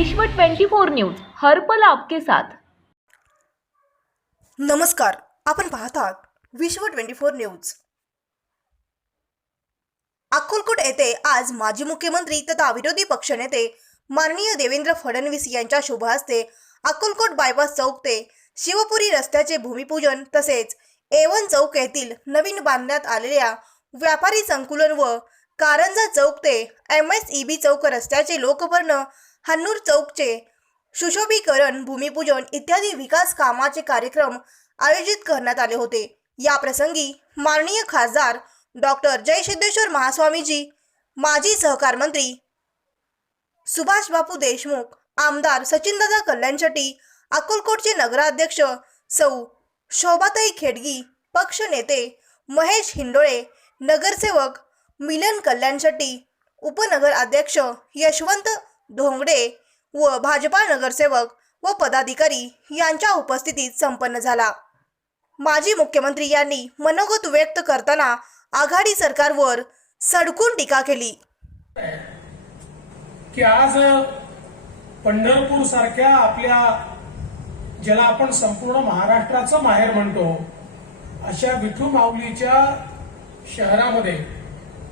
विश्व 24 न्यूज हर पल आपके साथ। नमस्कार, आपण पाहत आहात विश्व 24 न्यूज। अक्कलकोट येथे आज माजी मुख्यमंत्री तथा विरोधी पक्षनेते माननीय देवेंद्र फडणवीस यांच्या शुभ हस्ते अक्कलकोट बायपास चौक ते शिवपुरी रस्त्याचे भूमिपूजन तसेच A1 चौक येथील नवीन बांधण्यात आलेल्या व्यापारी संकुलन व कारंजा चौक ते MSEB चौक रस्त्याचे लोकभर्ण हन्नूर चौकचे सुशोभीकरण भूमिपूजन इत्यादी विकास कामाचे कार्यक्रम आयोजित करण्यात आले होते। या प्रसंगी माननीय खासदार डॉक्टर जयसिद्धेश्वर महास्वामीजी, माजी सहकार मंत्री सुभाष बापू देशमुख, आमदार सचिनदादा कल्याणशेट्टी, अक्कलकोटचे नगराध्यक्ष सौ शोभाताई खेडगी, पक्ष नेते महेश हिंडोळे, नगरसेवक मिलन कल्याणशेट्टी, उपनगर अध्यक्ष यशवंत धोंगडे व भाजपा नगरसेवक व पदाधिकारी यांच्या उपस्थितीत संपन्न झाला। माजी मुख्यमंत्री यांनी मनोगत व्यक्त करताना आघाडी सरकारवर सडकून टीका केली की आज पंढरपूर सारख्या आपल्या ज्याला आपण संपूर्ण महाराष्ट्राचं माहेर म्हणतो अशा विठू माऊलीच्या शहरामध्ये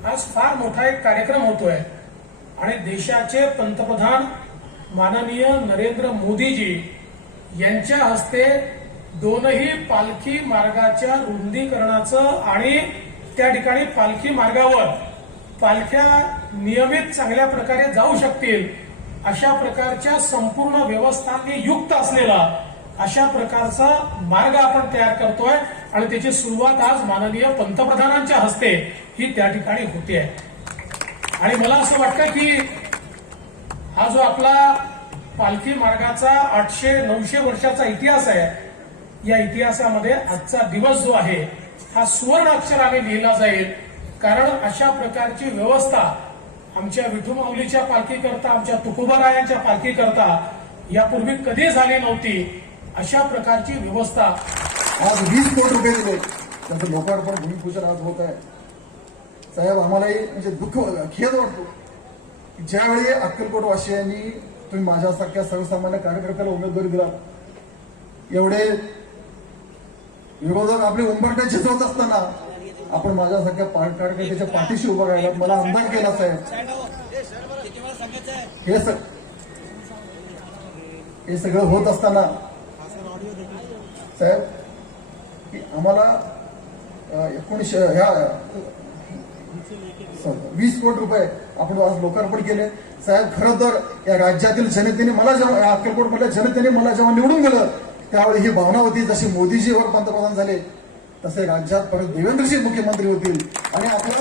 आज फार मोठा एक कार्यक्रम होतोय आणि देशाचे पंतप्रधान माननीय नरेंद्र मोदीजी यांच्या हस्ते दोनही पालखी मार्गाच्या रुंदीकरणाचं आणि त्या ठिकाणी पालखी मार्गावर पालख्या नियमित चांगल्या प्रकारे जाऊ शकतील अशा प्रकारच्या संपूर्ण व्यवस्थांनी युक्त असलेला अशा प्रकारचा मार्ग आपण तयार करतोय आणि त्याची सुरुवात आज माननीय पंतप्रधानांच्या हस्ते ही त्या ठिकाणी होते आहे। आणि मला असं वाटतं की हा जो आपला पालखी मार्गाचा 800-900 वर्षाचा इतिहास आहे, या इतिहासामध्ये आजचा दिवस जो आहे हा सुवर्ण अक्षराने लिहिला जाईल, कारण अशा प्रकारची व्यवस्था आमच्या विठू माऊलीच्या पालखी करता, आमच्या तुकोबारायांच्या पालखी करता यापूर्वी कधी झाली नव्हती। अशा प्रकारची व्यवस्था आज 20 कोटी रुपये दिले, त्याचं लोकार्पण भूमिपूजन आज होत आहे। साहेब, आम्हालाही म्हणजे खेद वाटतो ज्यावेळी अक्कलकोट वासियांनी तुम्ही माझ्यासारख्या सर्वसामान्य कार्यकर्त्याला उमेदवारी दिला, एवढे विरोधक आपले उंबरठे झिजवत असताना आपण माझ्यासारख्या कार्यकर्त्याच्या पाठीशी उभं राहिला, मला आमदार केला साहेब। हे सगळं होत असताना साहेब की आम्हाला 20 कोटी रुपये आपण आज लोकार्पण केले। साहेब, खरं तर या राज्यातील जनतेने मला जेव्हा अक्कलकोटमधल्या जनतेने मला जेव्हा निवडून दिलं त्यावेळी ही भावना होती, जशी मोदीजीवर पंतप्रधान झाले तसे राज्यात परत देवेंद्रजी मुख्यमंत्री होतील आणि आपलं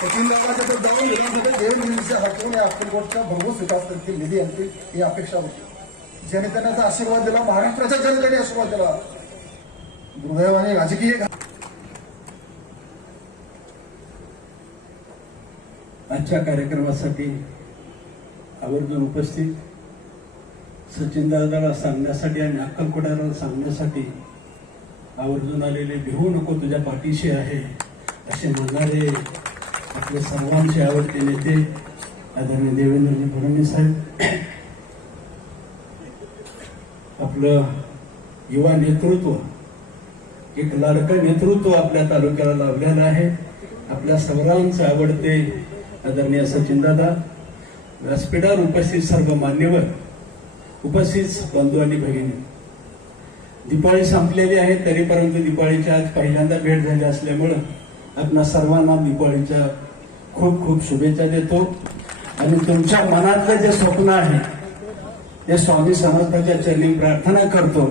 सचिनदादाच्या जाऊन देवेंद्रजीच्या हातून या अक्कलकोटचा भरघोस विकास करतील, निधी आणतील ही अपेक्षा होती। जनतेचा आशीर्वाद दिला, महाराष्ट्राच्या जनतेने आशीर्वाद दिला। दुर्दैवाने राजकीय आजच्या कार्यक्रमासाठी आवर्जून उपस्थित सचिनदादाला सांगण्यासाठी आणि अक्कलकोटाला सांगण्यासाठी आवर्जून आलेले भिवू नको तुझ्या पाठीशी आहे असे म्हणणारे आपले सर्वांचे आवडते नेते आदरणीय देवेंद्रजी फडणवीस साहेब, आपलं युवा नेतृत्व, एक लाडकं नेतृत्व आपल्या तालुक्याला लाभलेलं आहे। आपल्या सर्वांचे आवडते आदरणीय सचिनदादा, व्यासपीठावर उपस्थित सर्व मान्यवर, उपस्थित बंधू आणि भगिनी, दिवाळी संपलेली आहे तरी परंतु दिवाळीच्या आज पहिल्यांदा भेट झाली असल्यामुळं आपणा सर्वांना दिवाळीच्या खूप खूप शुभेच्छा देतो आणि तुमच्या मनातलं जे स्वप्न आहे ते स्वामी समर्थाच्या चरणी प्रार्थना करतो,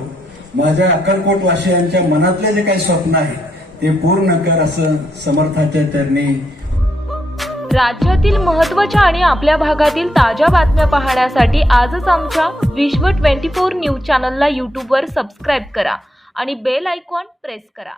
माझ्या अक्कलकोट वासियांच्या मनातले जे काही स्वप्न आहे ते पूर्ण कर असं समर्थाच्या चरणी। राज्यातील महत्त्वाच्या आणि आपल्या भागातील ताज्या बातम्या पाहण्यासाठी आजच आमच्या विश्व 24 न्यूज चॅनलला YouTube वर सबस्क्राईब करा आणि बेल आयकॉन प्रेस करा।